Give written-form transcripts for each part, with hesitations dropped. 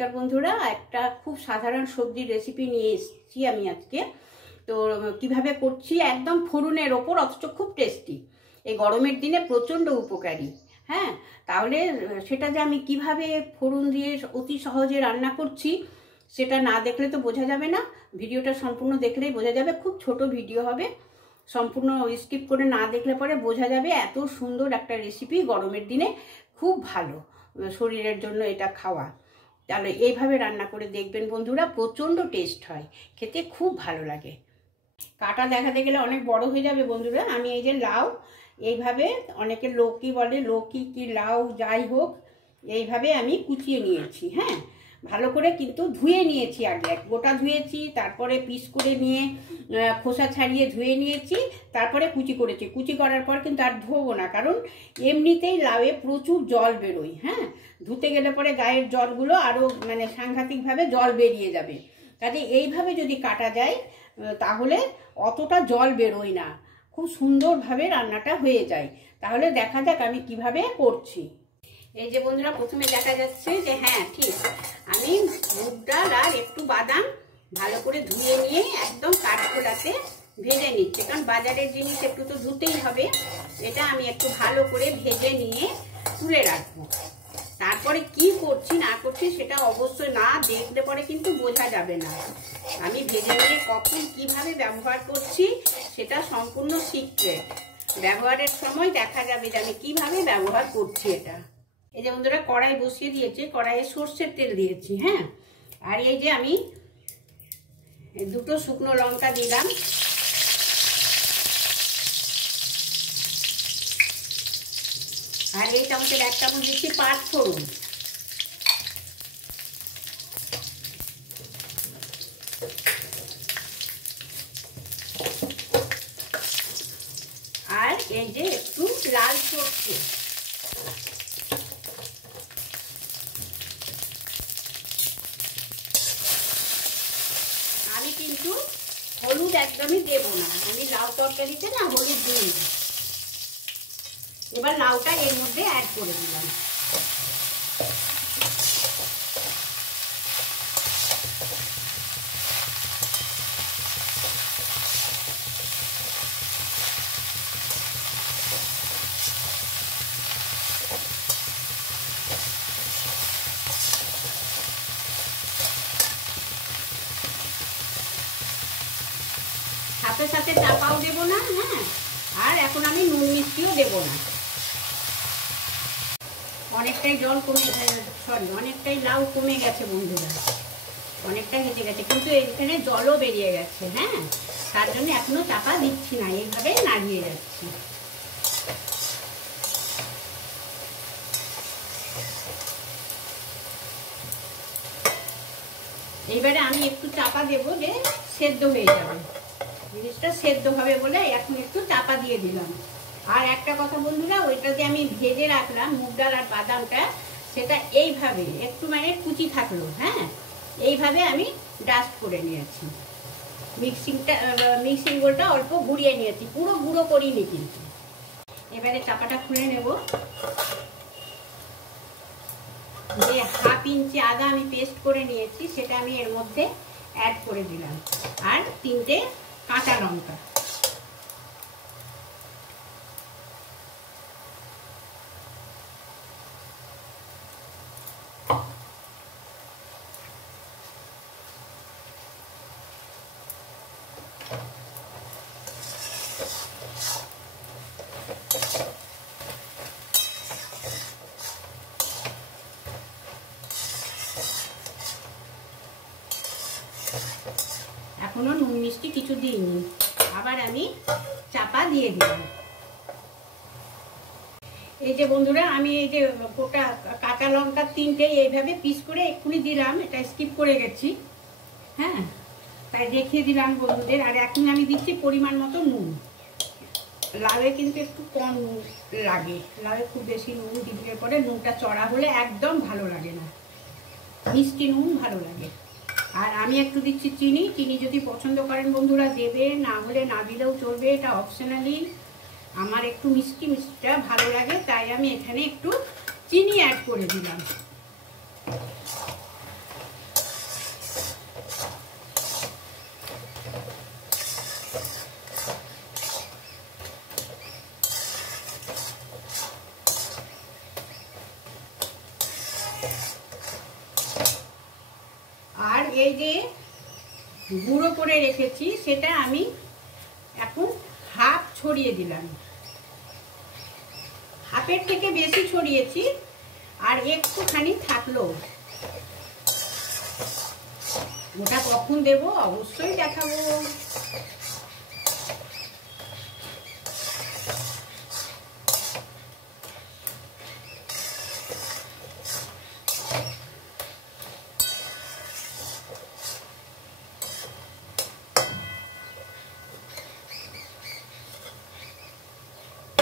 নমস্কার বন্ধুরা, একটা খুব সাধারণ সবজির রেসিপি নিয়ে এসেছি আমি আজকে। তো কিভাবে করছি, একদম ফোড়নের ওপর, অথচ খুব টেস্টি, এই গরমের দিনে প্রচণ্ড উপকারী। হ্যাঁ, তাহলে সেটা যে আমি কিভাবে ফোড়ন দিয়ে অতি সহজে রান্না করছি সেটা না দেখলে তো বোঝা যাবে না। ভিডিওটা সম্পূর্ণ দেখলেই বোঝা যাবে। খুব ছোট ভিডিও হবে, সম্পূর্ণ স্কিপ করে না দেখলে পরে বোঝা যাবে। এত সুন্দর একটা রেসিপি, গরমের দিনে খুব ভালো শরীরের জন্য এটা খাওয়া। তাহলে এইভাবে রান্না করে দেখবেন বন্ধুরা, প্রচণ্ড টেস্ট হয়, খেতে খুব ভালো লাগে। কাটা দেখাতে গেলে অনেক বড় হয়ে যাবে বন্ধুরা। আমি এই যে লাউ, এইভাবে অনেকে লৌকি বলে, লৌকি কি লাউ যাই হোক, এইভাবে আমি কুচিয়ে নিয়েছি। হ্যাঁ, ভালো করে কিন্তু ধুয়ে নিয়েছি, আগে গোটা ধুয়েছি, তারপরে পিস করে নিয়ে খোসা ছাড়িয়ে ধুয়ে নিয়েছি, তারপরে কুচি করেছি। কুচি করার পর কিন্তু আর ধোবো না, কারণ এমনিতেই লাউয়ে প্রচুর জল বেরোয়। হ্যাঁ, ধুতে গেলে পরে গায়ের জলগুলো আরও সাংঘাতিকভাবে জল বেরিয়ে যাবে। কাজে এইভাবে যদি কাটা যায় তাহলে অতটা জল বেরোয় না, খুব সুন্দরভাবে রান্নাটা হয়ে যায়। তাহলে দেখা যাক আমি কিভাবে করছি। এই যে বন্ধুরা, প্রথমে দেখা যাচ্ছে যে হ্যাঁ ঠিক, আমি মুগ ডাল আর একটু বাদাম ভালো করে ধুয়ে নিয়ে একদম কাঠখোলাতে ভেজে নিচ্ছি, কারণ বাজারের জিনিস একটু তো ধুতেই হবে। এটা আমি একটু ভালো করে ভেজে নিয়ে তুলে রাখবো। তারপরে কি করছি না করছি সেটা অবশ্যই না দেখলে পরে কিন্তু বোঝা যাবে না। আমি ভেজে নিয়ে কখন কিভাবে ব্যবহার করছি সেটা সম্পূর্ণ সিক্রেট। ব্যবহারের সময় দেখা যাবে যে আমি কিভাবে ব্যবহার করছি এটা। এই যে বন্ধুরা, কড়াই বসিয়ে দিয়েছি, কড়াইয়ে সর্ষের তেল দিয়েছি। হ্যাঁ, আর এই যে আমি দুটো শুকনো লঙ্কা দিলাম, আর এই চামচের এক চামচ দিচ্ছি পাঁচ ফোড়ন, আর এই যে একটু লাল সর্ষে। আমি কিন্তু হলুদ একদমই দেব না, আমি লাউ তরকারিতে না হলুদ দিই না। এবার লাউটা এর মধ্যে অ্যাড করে দিলাম। সাথে সাথে চাপাও দেবো না। হ্যাঁ, আর এখন আমি নুন মিষ্টিও দেবো না। অনেকটাই জল কমে, অনেকটাই লাউ কমে গেছে বন্ধুরা, অনেকটাই হেঁটে গেছে, কিন্তু এখানে জলও বেরিয়ে গেছে। হ্যাঁ, তার জন্য এখনো চাপা দিচ্ছি না, এইভাবে নাড়িয়ে যাচ্ছি। এইবারে আমি একটু চাপা দেবো যে সেদ্ধ হয়ে যাবে, জিনিসটা সেদ্ধ হবে বলে এখন একটু চাপা দিয়ে দিলাম। আর একটা কথা বন্ধুরা, ওইটা যে আমি ভেজে রাখলাম মুগ ডাল আর বাদামটা, সেটা এইভাবে একটু কুচি থাকলো। হ্যাঁ, এইভাবে আমি ডাস্ট করে নিয়েছি। মিক্সিং বোলটা অল্প ঘুরিয়ে নিয়েছি, পুরো গুঁড়ো করিনি কিন্তু। এবারে চাপাটা খুলে নেব। যে হাফ ইঞ্চি আদা আমি পেস্ট করে নিয়েছি সেটা আমি এর মধ্যে অ্যাড করে দিলাম, আর 3টে কাঁচা লঙ্কা। এখনো নুন মিষ্টি কিছু দিইনি, আবার আমি চাপা দিয়ে দিলাম। এই যে বন্ধুরা, আমি এই যে গোটা কাঁচা লঙ্কা 3টে এইভাবে পিস করে এক্ষুনি দিলাম, এটা স্কিপ করে গেছি। হ্যাঁ, তাই দেখিয়ে দিলাম বন্ধুদের। আর এখন আমি দিচ্ছি পরিমাণ মতো নুন। লাউয়ে কিন্তু একটু কম নুন লাগে, লাউয়ে খুব বেশি নুন দিলে পরে নুনটা চড়া হলে একদম ভালো লাগে না, মিষ্টি নুন ভালো লাগে। আর আমি একটু দিচ্ছি চিনি। চিনি যদি পছন্দ করেন বন্ধুরা দেবে, না হলে না দিলেও চলবে, এটা অপশনালি। আমার একটু মিষ্টি মিষ্টিটা ভালো লাগে, তাই আমি এখানে একটু চিনি অ্যাড করে দিলাম। আর এই যে গুঁড়ো করে রেখেছি সেটা আমি এখন হাফ ছড়িয়ে দিলাম, হাফের থেকে বেশি ছড়িয়েছি, আর একটুখানি থাকলো। ওটা কখন দেব অবশ্যই দেখাবো।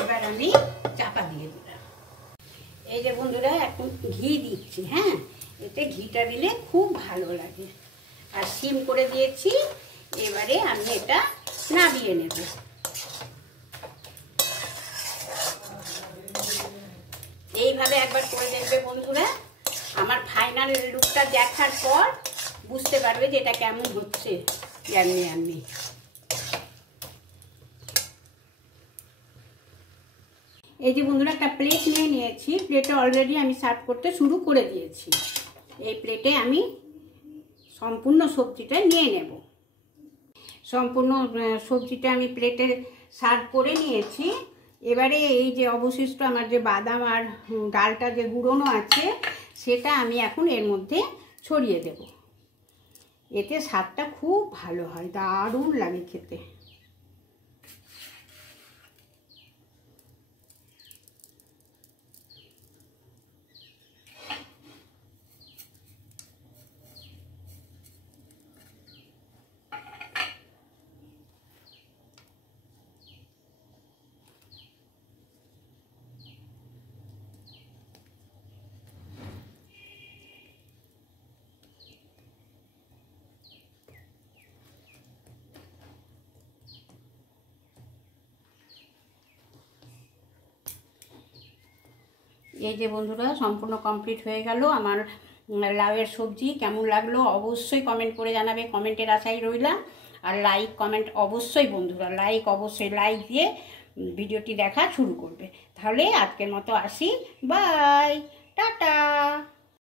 এবার আমি চাপা দিয়ে দিলাম। এই যে বন্ধুরা এখন ঘি দিচ্ছি, হ্যাঁ, এতে ঘিটা দিলে খুব ভালো লাগে। আর সিম করে দিয়েছি, এবারে আমি এটা নামিয়ে নেব। এইভাবে একবার করে দেখবে বন্ধুরা, আমার ফাইনাল লুকটা দেখার পর বুঝতে পারবে যে এটা কেমন হচ্ছে। এমনি এই যে বন্ধুরা একটা প্লেট নিয়ে নিয়েছি, প্লেটে অলরেডি আমি সার্ভ করতে শুরু করে দিয়েছি। এই প্লেটে আমি সম্পূর্ণ সবজিটা নিয়ে নেব। সম্পূর্ণ সবজিটা আমি প্লেটে সার্ভ করে নিয়েছি। এবারে এই যে অবশিষ্ট আমার যে বাদাম আর ডালটা যে গুঁড়োনো আছে সেটা আমি এখন এর মধ্যে ছড়িয়ে দেব। এতে স্বাদটা খুব ভালো হয়, দারুণ লাগে খেতে। এই যে বন্ধুরা সম্পূর্ণ কমপ্লিট হয়ে গেল আমার লাউয়ের সবজি। কেমন লাগলো অবশ্যই কমেন্ট করে জানাবে, কমেন্টের আশায় রইলাম। আর লাইক কমেন্ট অবশ্যই বন্ধুরা, অবশ্যই লাইক দিয়ে ভিডিওটি দেখা শুরু করবে। তাহলে আজকের মতো আসি, বাই, টাটা।